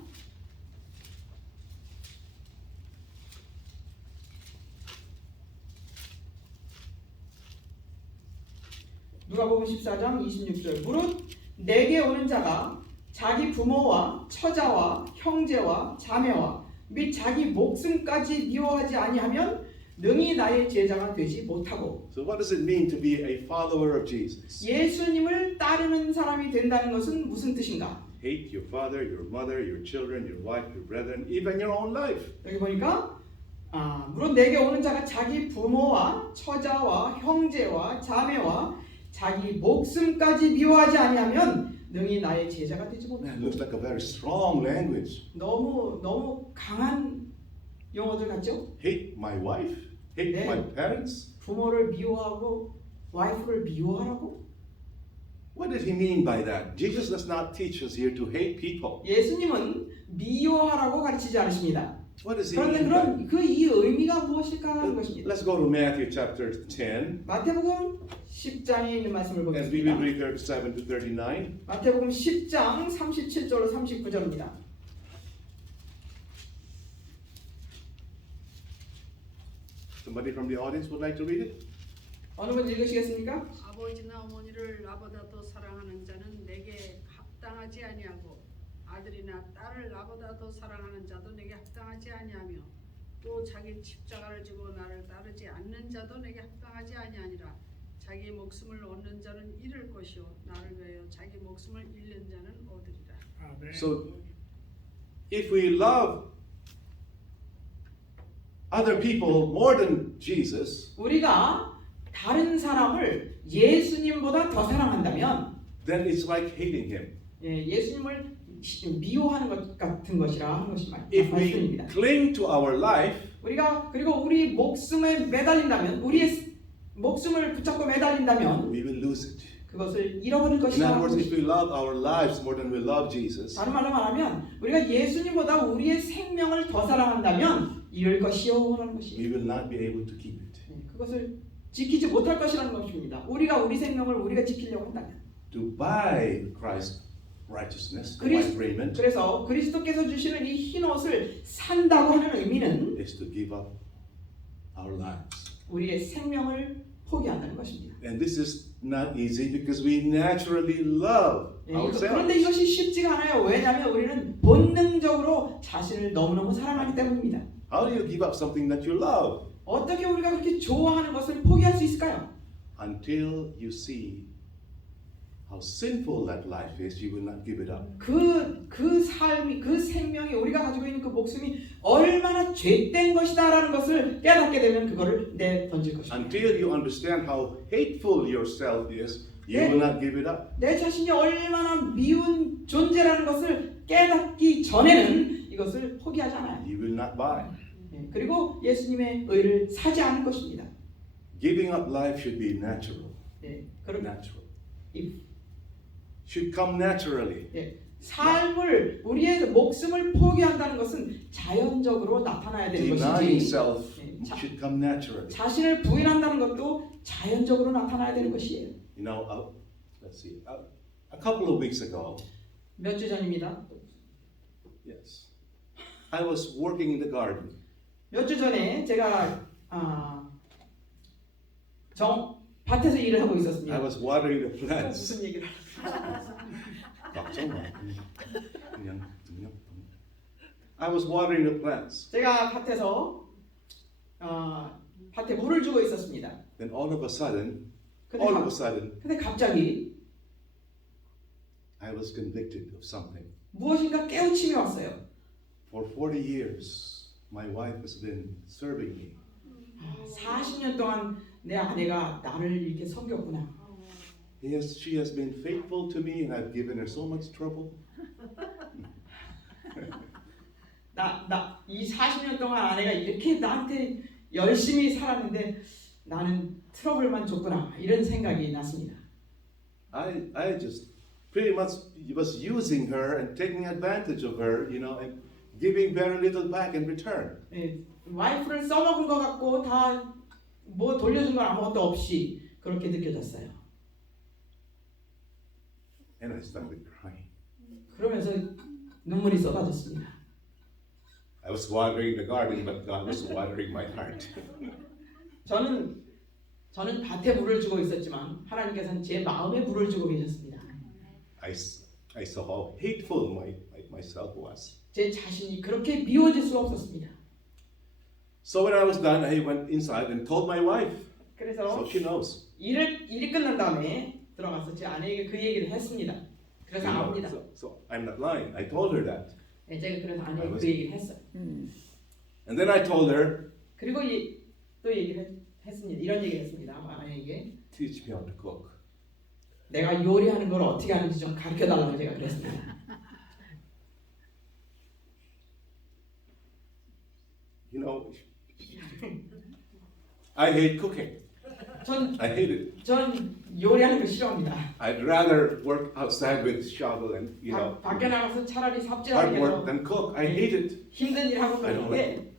누가복음 14장 26절 무릇 내게 오는 자가 자기 부모와 처자와 형제와 자매와 및 자기 목숨까지 미워하지 아니하면 능히 나의 제자가 되지 못하고. So what does it mean to be a follower of Jesus? 예수님을 따르는 사람이 된다는 것은 무슨 뜻인가? Hate your father, your mother, your children, your wife, your brethren, even your own life. 여기 보니까 물론 내게 오는 자가 자기 부모와 처자와 형제와 자매와 자기 목숨까지 미워하지 아니하면 능히 나의 제자가 되지 Man, 못하고. looks like a very strong language. 너무 강한 용어들 같죠? Hate my wife, hate 네. my parents. 부모를 미워하고 와이프를 미워하라고? What did he mean by that? Jesus does not teach us here to hate people. 예수님은 미워하라고 가르치지 않으십니다. What does he 그런데 mean by 그럼 그 이 의미가 무엇일까 하는 것입니다. Let's go to Matthew chapter 10, 마태복음 10장에 있는 말씀을 and we will 보겠습니다. read 37 to 39. 마태복음 10장 37절로 39절입니다. Somebody from the audience would like to read it? 어느 분 읽으시겠습니까? 아버지나 어머니를 나보다 더 사랑하는 자는 내게 합당하지 아니하고 아들이나 딸을 나보다 더 사랑하는 자도 내게 합당하지 아니하며 또 자기 십자가를 지고 나를 따르지 않는 자도 내게 합당하지 아니하니라. 자기 목숨을 얻는 자는 잃을 것이요 나를 위하여 자기 목숨을 잃는 자는 얻으리라. So, if we love other people more than Jesus, 우리가 다른 사람을 예수님보다 더 사랑한다면 then it's like hating him. 예수님을 미워하는 것 같은 것이라 하는 것이 If we 말씀입니다. cling to our life, 우리가 그리고 우리 목숨에 매달린다면 우리의 목숨을 붙잡고 매달린다면 we will lose it. 그것을 잃어버릴 In 것이라 other 하는 words, if 것입니다. we love our lives more than we love Jesus, 다른 말로 말하면 우리가 예수님보다 우리의 생명을 더 사랑한다면 잃을 것이요 라는 것이 we will not be able to keep it. 그것을 지키지 못할 것이라는 것입니다. 우리가 우리 생명을 우리가 지키려고 한다면 To buy Christ's righteousness, the 그리스- white raiment, 그래서 그리스도께서 주시는 이 흰 옷을 산다고 하는 의미는 is to give up our lives. 우리의 생명을 포기한다는 것입니다. And this is not easy because we naturally love 그런데 ourselves. 이것이 쉽지가 않아요. 왜냐하면 우리는 본능적으로 자신을 너무너무 사랑하기 때문입니다. How do you give up something that you love? 어떻게 우리가 그렇게 좋아하는 것을 포기할 수 있을까요? Until you see how sinful that life is, you will not give it up. 그 삶이, 그 생명이 우리가 가지고 있는 그 목숨이 얼마나 죄된 것이다라는 것을 깨닫게 되면 그거를 내던질 것입니다. Until you understand how hateful yourself is, you 네. will not give it up. 내 자신이 얼마나 미운 존재라는 것을 깨닫기 전에는 이것을 포기하지 않아요. You will not buy. 그리고 예수님의 의를 사지 않을 것입니다. Giving up life should be natural. 그렇게 Natural. 이- Should come naturally. 삶을 우리의 목숨을 포기한다는 것은 자연적으로 나타나야 되는 Denying 것이지 self 자- should come naturally. 자신을 부인한다는 것도 자연적으로 나타나야 되는 것이에요. You know, let's see. A couple of weeks ago, 몇 주 전입니다. yes, I was working in the garden. 몇 주 전에 제가 밭에서 일을 하고 I 있었습니다. was watering the plants. 무슨 얘기를 걱정 마. 그냥. I was watering the plants. 제가 밭에서 밭에 물을 주고 있었습니다. Then all of a sudden, 근데, 근데 갑자기 I was convicted of something. 무엇인가 깨우침이 왔어요. For 40 years, my wife has been serving me. 40년 동안 내 아내가 나를 이렇게 섬겼구나. She has been faithful to me, and I've given her so much trouble. 이 40년 동안 아내가 이렇게 나한테 열심히 살았는데 나는 트러블만 줬구나 이런 생각이 났습니다. I just pretty much was using her and taking advantage of her, you know, and giving very little back in return. 와이프를 써먹은 것 같고 다 뭐 돌려준 건 아무것도 없이 그렇게 느껴졌어요. And I started crying. 그러면서 눈물이 쏟아졌습니다. I was watering the garden, but God was watering my heart. 저는 밭에 물을 주고 있었지만 하나님께서는 제 마음에 물을 주고 계셨습니다. I saw how hateful myself was. 제 자신이 그렇게 미워질 수가 없었습니다. So when I was done, I went inside and told my wife. 그래서 So she knows. 일이 끝난 다음에 들어가서 제 아내에게 그 얘기를 했습니다. 그래서 You know, 압니다. so I'm not lying. I told her that. 제가 그래서 아내에게 그 얘기를 했어요. And then I told her, 그리고 또 얘기를 했습니다. 이런 얘기를 했습니다. 아내에게 teach me how to cook. 내가 요리하는 걸 어떻게 하는지 좀 가르쳐 달라고 제가 그랬습니다. You know, I hate cooking. I hate it. 전 요리하는 거 싫어합니다. I'd rather work outside with shovel and 밖에 나가서 차라리 hard 삽질하는 work 게 than cook. I hate it. 힘든 일 하고 I don't 그러는데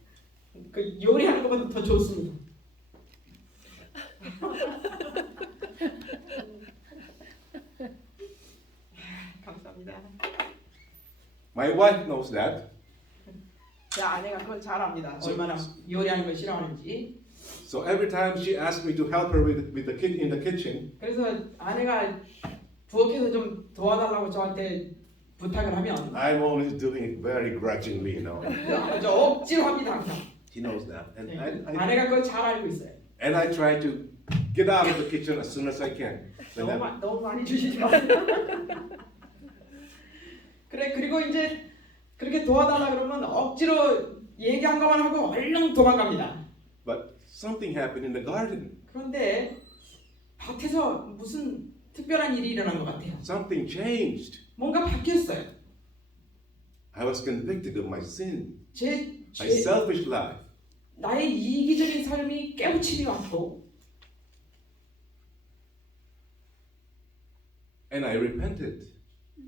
그 요리하는 것보다 더 좋습니다. 감사합니다. My wife knows that. 제 아내가 그걸 잘 압니다. 얼마나 요리하는 걸 싫어하는지. So every time she asks me to help her with the kid in the kitchen, 그래서 아내가 부엌에서 좀 도와달라고 저한테 부탁을 하면 I'm always doing it very grudgingly, 아주 억지로 합니다 항상. She knows that, and 네. I 아내가 그걸 잘 알고 있어요. and I try to get out of the kitchen as soon as I can. When that- 너무 많이 주시지 마세요. 그래 그리고 이제 그렇게 도와달라 그러면 억지로 얘기한 것만 하고 얼른 도망갑니다. But something happened in the garden. 그런데 밭에서 무슨 특별한 일이 일어난 것 같아요. Something changed. 뭔가 바뀌었어요. I was convicted of my sin, 제 my selfish life. 나의 이기적인 삶이 깨우침이 왔고 And I repented.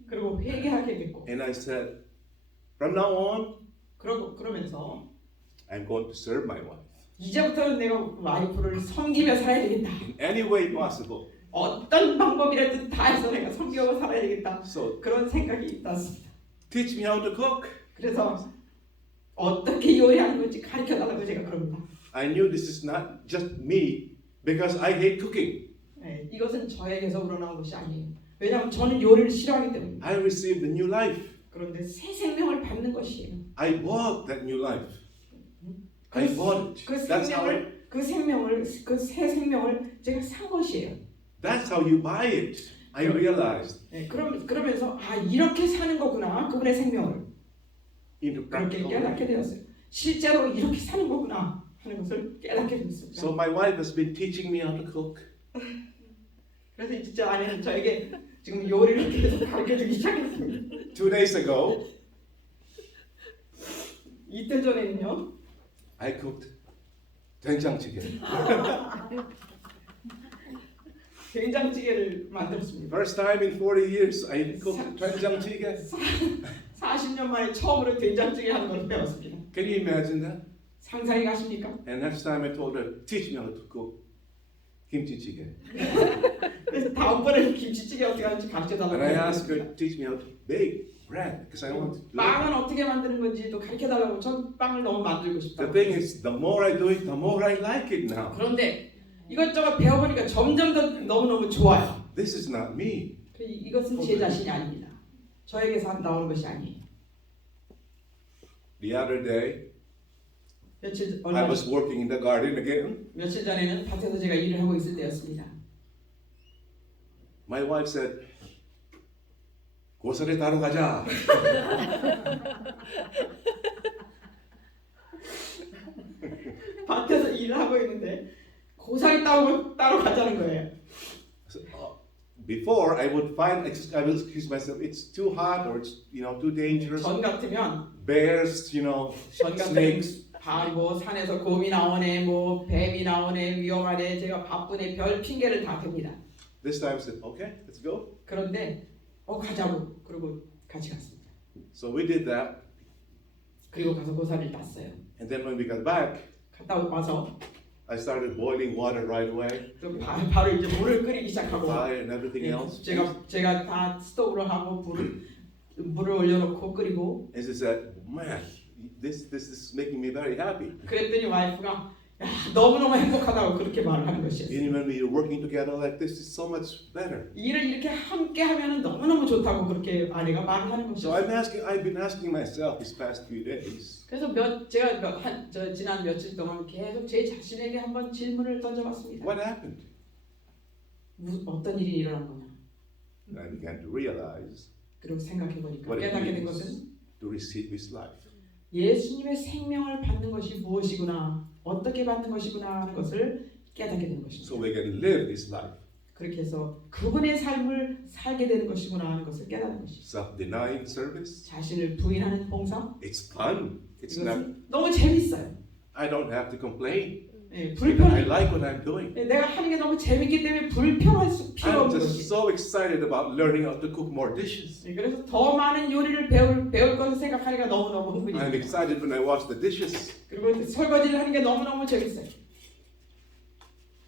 그리고 회개하게 됐고 And I said, from now on, 그러면서 I'm going to serve my wife 이제부터는 내가 와이프를 섬기며 살아야 되겠다. in any way possible. 어떤 방법이라도 다 해서 내가 섬기고 살아야 되겠다. So 그런 생각이 났습니다. teach me how to cook. 그래서 어떻게 요리하는 건지 가르쳐달라고 제가 그럽니다. I knew this is not just me because I hate cooking. 네, 이것은 저에게서 우러나온 것이 아니에요. 왜냐하면 저는 요리를 싫어하기 때문에. I received a new life. 그런데 새 생명을 받는 것이에요. I bought that new life. I bought it. 그 That's how 생명을 그 새 생명을 제가 산 것이에요. that's how you buy it. I realized 네, 그러면서 아 이렇게 사는 거구나 그분의 생명을 into 그렇게 practical 깨닫게 life. 되었어요. 실제로 이렇게 사는 거구나 하는 것을 깨닫게 됐습니다. So my wife has been teaching me how to cook. 그래서 진짜 아내는 저에게 지금 요리를 계속 가르쳐주기 시작했습니다. 2 days ago, 이틀 전에는요. I cooked 된장찌개. 된장찌개를 만들었습니다. First time in 40 years I cooked 된장찌개. 40년 만에 처음으로 된장찌개 하는 걸 배웠습니다. Can you imagine that? 상상이 가십니까? And next time I told her, teach me how to cook 김치찌개. 그래서 다음번에 김치찌개 어떻게 하는지 가르쳐달라고 And I asked her, teach me how to bake bread because I want to do it. 빵은 어떻게 만드는 건지도 가르쳐달라고 전 빵을 너무 만들고 싶다. The thing is, the more I do it, the more I like it now. 그런데 이것저것 배워보니까 점점 더 너무너무 좋아요. This is not me. 이것은 제 자신이 아닙니다. 저에게서 나오는 것이 아니에요. The other day, 며칠 I was working in the garden again. 며칠 전에는 밭에서 제가 일을 하고 있을 때였습니다. My wife said, 고사리 따러 가자. 밭에서 일을 하고 있는데 고사리 따로 가자는 거예요. So, before I would I would excuse myself. It's too hot or it's too dangerous. 전 같으면 Bears, 전 같으면 snakes. 뭐 산에서 곰이 나오네, 뭐 뱀이 나오네, 위험하네, 제가 바쁘네, 별 핑계를 다 댑니다. This time I said, okay, let's go. 그런데 가자고 그러고 같이 갔습니다. So we did that, 그리고 가서 고사리를 땄어요. and then when we got back, 갔다 와서 I started boiling water right away, 또 바로 이제 물을 끓이기 시작하고 fire and everything else. 제가 다 스토브로 하고 물을 올려놓고 끓이고 And she said, man, this is making me very happy. 그랬더니 와이프가 야, 너무너무 행복하다고 그렇게 말을 하는 것이었어요. And when we are working together like this, it's so much better. 일을 이렇게 함께 하면 너무너무 좋다고 그렇게 아내가 말을 하는 So 것이었어요. I've been asking myself these past few days, 그래서 지난 며칠 동안 계속 제 자신에게 한번 질문을 던져봤습니다. what happened? 어떤 일이 일어난 거냐? And I began to realize 그리고 생각해보니까 what it 깨닫게 된 means 것은 to receive His life. 예수님의 생명을 받는 것이 무엇이구나, 어떻게 받는 것이구나 하는 것을 깨닫게 된 것입니다. So we can live this life. 그렇게 해서 그분의 삶을 살게 되는 것이구나 하는 것을 깨닫는 것입니다. Self-denying service. 자신을 부인하는 봉사, It's fun. It's not. 이것은 너무 재밌어요. I don't have to complain. 예, I 불편. like what I'm doing. 내가 하는 게 너무 재밌기 때문에 불편할 필요 I'm 없는 just 것이. so excited about learning how to cook more dishes. 그래서 더 많은 요리를 배울 것을 생각하니까 너무너무 I'm 흥분이. excited when I wash the dishes. 그리고 설거지를 하는 게 너무너무 재밌어요.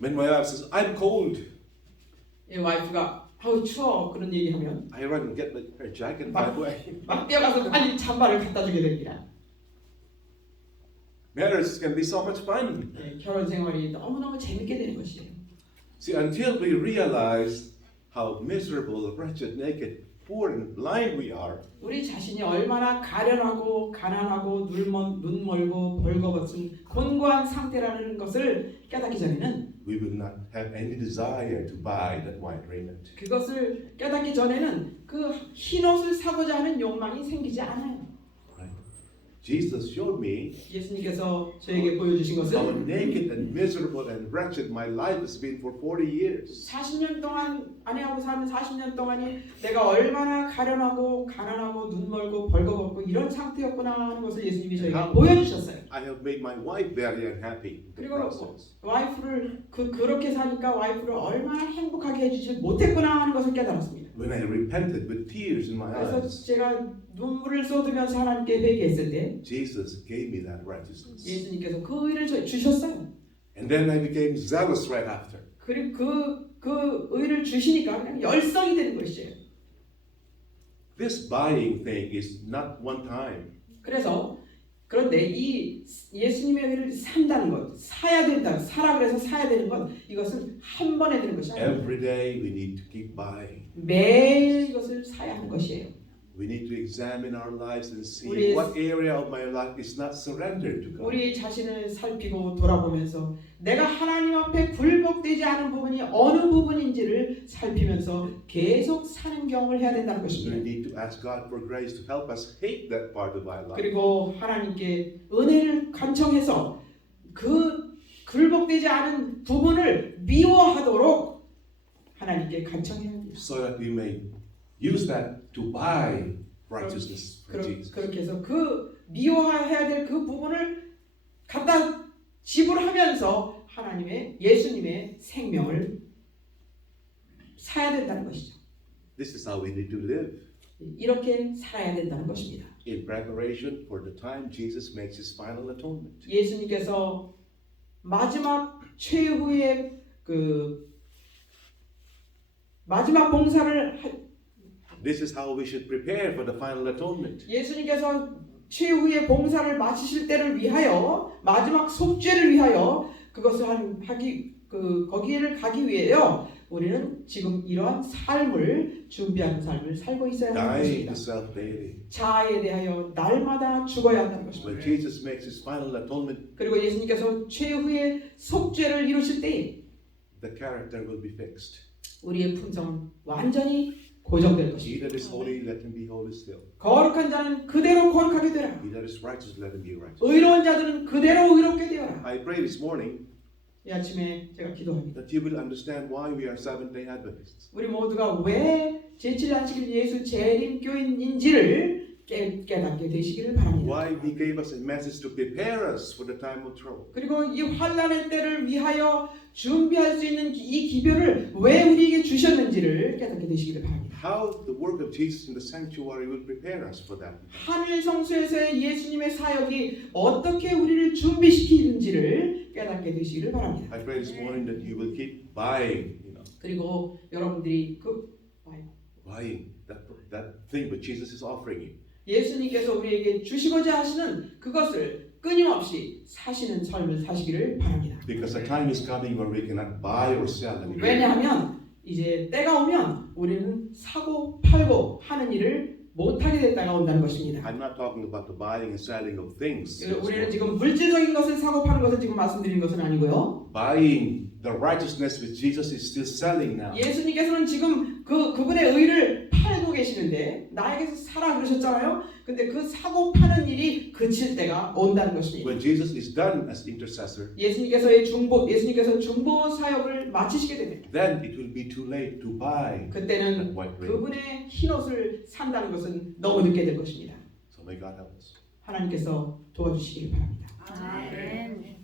When my wife says, I'm cold, 이 와이프가 아우 추워 그런 얘기하면 I run and get her jacket by the way. 막 뛰어가서 빨리 잠바를 갖다 주게 됩니다. Marriage can be so much fun. 네, 결혼 생활이 너무너무 재밌게 되는 것이에요. See, until we realize how miserable, wretched, naked, poor, and blind we are, 우리 자신이 얼마나 가련하고 가난하고 눈 멀고 벌거벗은 곤고한 상태라는 것을 깨닫기 전에는 we will not have any desire to buy that white raiment. 그것을 깨닫기 전에는 그 흰옷을 사고자 하는 욕망이 생기지 않아요. Right? Jesus showed me 예수님께서 저에게 보여주신 how 것은 naked and miserable and wretched my life has been for 40 years. 40년 동안 아내하고 사는 40년 동안이 내가 얼마나 가련하고 가난하고 눈 멀고 벌거벗고 이런 상태였구나 하는 것을 예수님이 저에게 보여주셨어요. I have made my wife very unhappy in the 그리고 process. 와이프를 그렇게 사니까 와이프를 얼마나 행복하게 해주지 못했구나 하는 것을 깨달았습니다. When I repented with tears in my 그래서 eyes, 제가 눈물을 쏟으면서 하나님께 회개했을 때 Jesus gave me that righteousness. 예수님께서 그 의를 주셨어요. And then I became zealous right after. 그리고 그 의를 주시니까 그냥 열성이 되는 것이에요. This buying thing is not one time. 그래서 그런데 이 예수님의 의를 산다는 것, 사야 된다, 사라 그래서 사야 되는 것, 이것은 한 번에 되는 것이 아니에요. Every day we need to keep buying. 매일 이것을 사야 하는 것이에요. We need to examine our lives and see 우리의- what area of my life is not surrendered to God. 우리 자신을 살피고 돌아보면서 내가 하나님 앞에 굴복되지 않은 부분이 어느 부분인지를 살피면서 계속 사는 경험을 해야 된다는 We 것입니다. need to ask God for grace to help us hate that part of our life. 그리고 하나님께 은혜를 간청해서 그 굴복되지 않은 부분을 미워하도록 하나님께 간청해야 돼요. So that we may use that to buy righteousness for Jesus. 그렇게 해서 그 미워해야 될 그 부분을 갖다 지불하면서 하나님의 예수님의 생명을 사야 된다는 것이죠. This is how we need to live 이렇게 살아야 된다는 것입니다. in preparation for the time Jesus makes his final atonement. 예수님께서 마지막 최후의 그 마지막 봉사를 This is how we should prepare for the final atonement. 예수님께서 최후의 봉사를 마치실 때를 위하여 마지막 속죄를 위하여 그것을 거기를 가기 위해요. 우리는 지금 이러한 삶을 준비하는 삶을 살고 있어야 하는 Dying 것입니다. to self daily. 자아에 대하여 날마다 죽어야 한다는 When 것입니다. Jesus makes his final atonement, 그리고 예수님께서 최후의 속죄를 이루실 때 the character will be fixed. 우리의 품성은 완전히 고정될 He 것입니다. that is holy, let him be holy still. 거룩한 자는 그대로 거룩하게 되라. He that is righteous, let him be righteous. 의로운 자들은 그대로 의롭게 되어라. I pray this morning 이 아침에 제가 기도합니다. that you will understand why we are Seventh-day Adventists. 우리 모두가 왜 제7안식일 예수 재림교인인지를 깨닫게 되시기를 바랍니다. Why he gave us a message to prepare us for the time of trouble. 그리고 이 환난의 때를 위하여 준비할 수 있는 이 기별을 왜 우리에게 주셨는지를 깨닫게 되시기를 바랍니다. How the work of Jesus in the sanctuary will prepare us for that. 하늘 성소에서의 예수님의 사역이 어떻게 우리를 준비시키는지를 깨닫게 되시기를 바랍니다. I pray this morning that you will keep buying, 그리고 여러분들이 buying that thing that Jesus is offering you. 예수님께서 우리에게 주시고자 하시는 그것을 끊임없이 사시는 삶을 사시기를 바랍니다. Because the time is coming where we cannot buy or sell anymore. 왜냐하면 이제 때가 오면 우리는 사고 팔고 하는 일을 못하게 될 때가 온다는 것입니다. I'm not talking about the buying and selling of things. 우리는 지금 물질적인 것을 사고 파는 것을 지금 말씀드리는 것은 아니고요. Buying the righteousness which Jesus is still selling now. 예수님께서는 지금 그분의 의를 팔고 계시는데 나에게서 사라 그러셨잖아요. 근데 그 사고 파는 일이 그칠 때가 온다는 것입니다. When Jesus is done as intercessor, 예수님께서 중보 사역을 마치시게 됩니다. then it will be too late to buy that 그때는 white raiment. 그분의 흰옷을 산다는 것은 너무 늦게 될 것입니다. So may God help us. 하나님께서 도와주시길 바랍니다. 아멘.